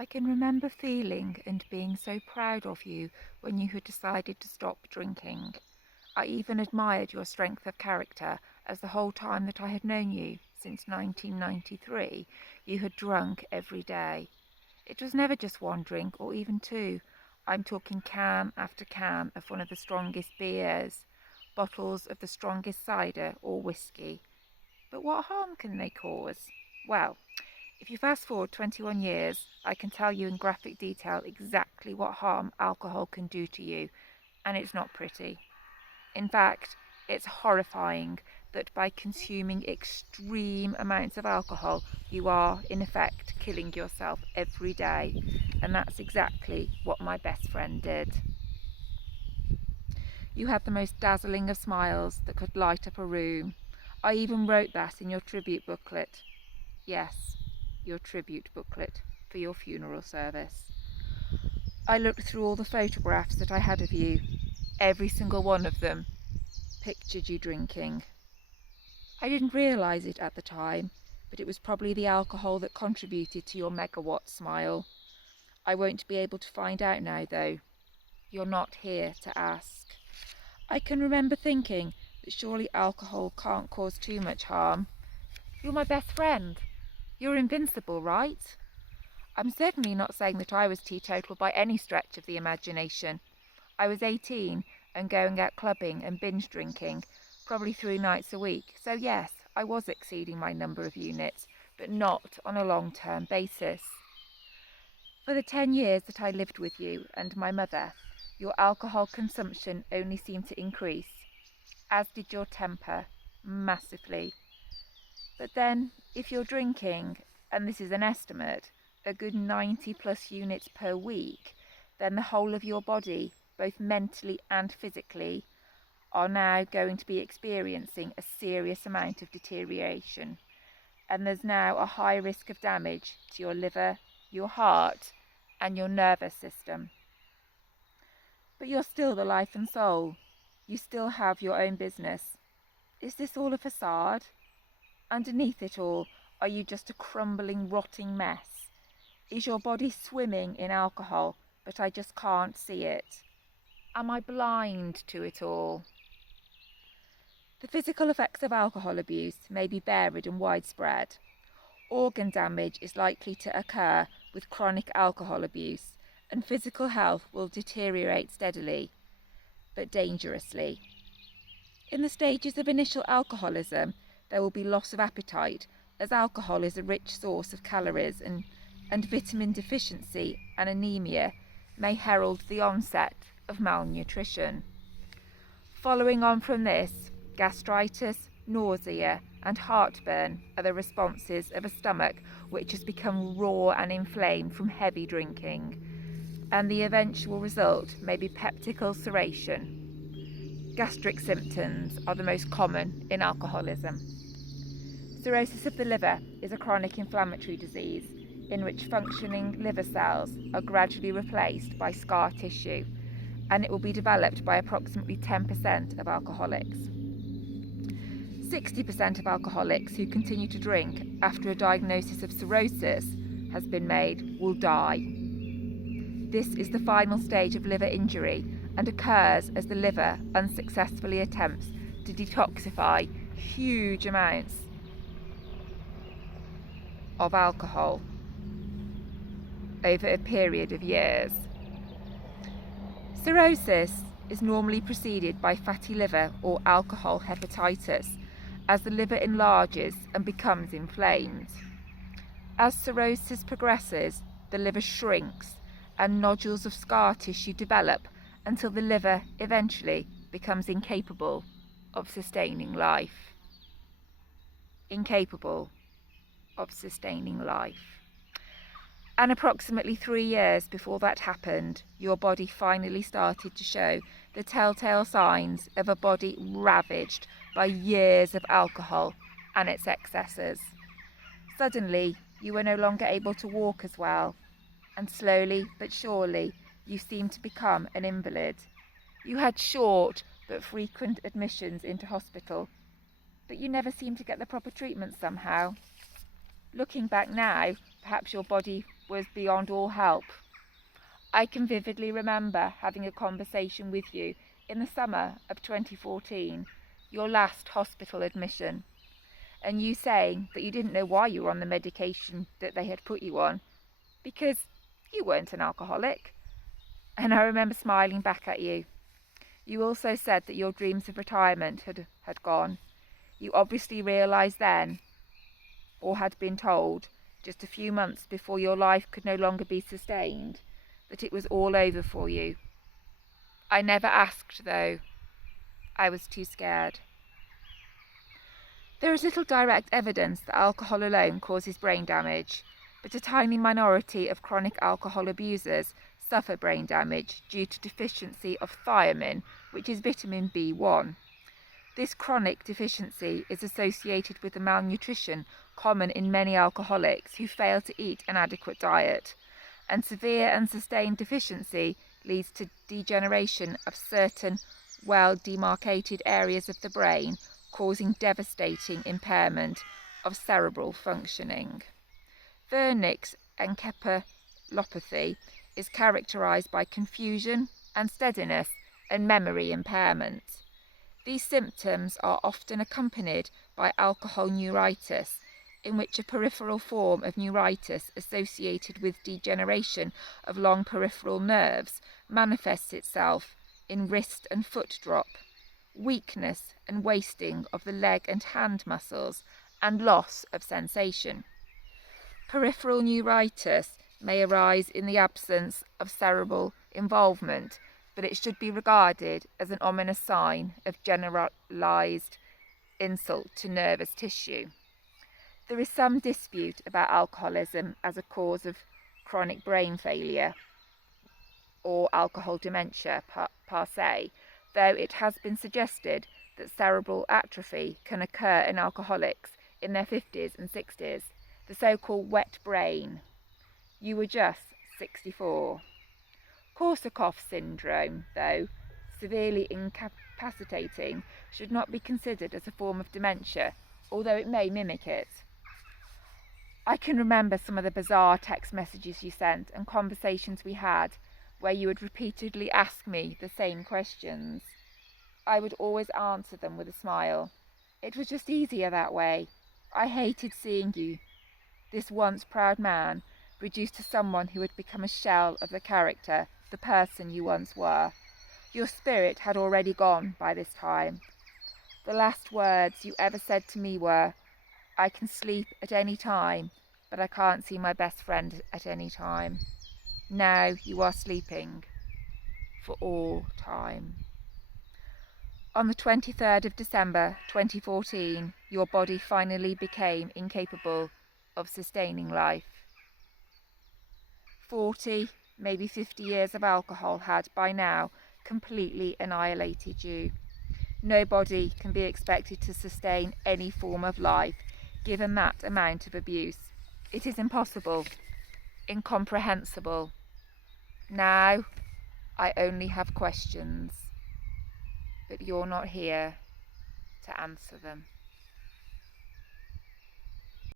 I can remember feeling and being so proud of you when you had decided to stop drinking. I even admired your strength of character, as the whole time that I had known you, since 1993, you had drunk every day. It was never just one drink or even two. I'm talking can after can of one of the strongest beers, bottles of the strongest cider or whiskey. But what harm can they cause? Well, if you fast forward 21 years, I can tell you in graphic detail exactly what harm alcohol can do to you, and it's not pretty. In fact, it's horrifying that by consuming extreme amounts of alcohol, you are, in effect, killing yourself every day. And that's exactly what my best friend did. You had the most dazzling of smiles that could light up a room. I even wrote that in your tribute booklet. Yes, your tribute booklet for your funeral service. I looked through all the photographs that I had of you. Every single one of them pictured you drinking. I didn't realise it at the time, but it was probably the alcohol that contributed to your megawatt smile. I won't be able to find out now, though. You're not here to ask. I can remember thinking that surely alcohol can't cause too much harm. You're my best friend. You're invincible, right? I'm certainly not saying that I was teetotal by any stretch of the imagination. I was 18 and going out clubbing and binge drinking, probably 3 nights a week. So yes, I was exceeding my number of units, but not on a long-term basis. For the 10 years that I lived with you and my mother, your alcohol consumption only seemed to increase, as did your temper, massively. But then, if you're drinking, and this is an estimate, a good 90 plus units per week, then the whole of your body, both mentally and physically, are now going to be experiencing a serious amount of deterioration. And there's now a high risk of damage to your liver, your heart, and your nervous system. But you're still the life and soul. You still have your own business. Is this all a facade? Underneath it all, are you just a crumbling, rotting mess? Is your body swimming in alcohol, but I just can't see it? Am I blind to it all? The physical effects of alcohol abuse may be varied and widespread. Organ damage is likely to occur with chronic alcohol abuse, and physical health will deteriorate steadily, but dangerously. In the stages of initial alcoholism, there will be loss of appetite, as alcohol is a rich source of calories, and vitamin deficiency and anemia may herald the onset of malnutrition. Following on from this, gastritis, nausea, and heartburn are the responses of a stomach which has become raw and inflamed from heavy drinking, and the eventual result may be peptic ulceration. Gastric symptoms are the most common in alcoholism. Cirrhosis of the liver is a chronic inflammatory disease in which functioning liver cells are gradually replaced by scar tissue, and it will be developed by approximately 10% of alcoholics. 60% of alcoholics who continue to drink after a diagnosis of cirrhosis has been made will die. This is the final stage of liver injury and occurs as the liver unsuccessfully attempts to detoxify huge amounts of alcohol over a period of years. Cirrhosis is normally preceded by fatty liver or alcohol hepatitis, as the liver enlarges and becomes inflamed. As cirrhosis progresses, the liver shrinks and nodules of scar tissue develop until the liver eventually becomes incapable of sustaining life. Incapable of sustaining life. And approximately 3 years before that happened, your body finally started to show the telltale signs of a body ravaged by years of alcohol and its excesses. Suddenly, you were no longer able to walk as well, and slowly but surely, you seemed to become an invalid. You had short but frequent admissions into hospital, but you never seemed to get the proper treatment somehow. Looking back now, perhaps your body was beyond all help. I can vividly remember having a conversation with you in the summer of 2014, your last hospital admission, and you saying that you didn't know why you were on the medication that they had put you on, because you weren't an alcoholic. And I remember smiling back at you. You also said that your dreams of retirement had gone. You obviously realised then, or had been told, just a few months before your life could no longer be sustained, that it was all over for you. I never asked, though. I was too scared. There is little direct evidence that alcohol alone causes brain damage, but a tiny minority of chronic alcohol abusers suffer brain damage due to deficiency of thiamine, which is vitamin B1. This chronic deficiency is associated with the malnutrition common in many alcoholics who fail to eat an adequate diet, and severe and sustained deficiency leads to degeneration of certain well-demarcated areas of the brain, causing devastating impairment of cerebral functioning. Wernicke's encephalopathy is characterized by confusion, unsteadiness, and memory impairment. These symptoms are often accompanied by alcohol neuritis, in which a peripheral form of neuritis associated with degeneration of long peripheral nerves manifests itself in wrist and foot drop, weakness and wasting of the leg and hand muscles, and loss of sensation. Peripheral neuritis may arise in the absence of cerebral involvement, but it should be regarded as an ominous sign of generalized insult to nervous tissue. There is some dispute about alcoholism as a cause of chronic brain failure or alcohol dementia per se, though it has been suggested that cerebral atrophy can occur in alcoholics in their 50s and 60s, the so-called wet brain. You were just 64. Korsakoff syndrome, though severely incapacitating, should not be considered as a form of dementia, although it may mimic it. I can remember some of the bizarre text messages you sent and conversations we had where you would repeatedly ask me the same questions. I would always answer them with a smile. It was just easier that way. I hated seeing you, this once proud man, reduced to someone who had become a shell of the character, the person you once were. Your spirit had already gone by this time. The last words you ever said to me were, "I can sleep at any time, but I can't see my best friend at any time." Now you are sleeping for all time. On the 23rd of December 2014, your body finally became incapable of sustaining life. 40, maybe 50 years of alcohol had by now completely annihilated you. Nobody can be expected to sustain any form of life given that amount of abuse. It is impossible, incomprehensible. Now I only have questions, but you're not here to answer them.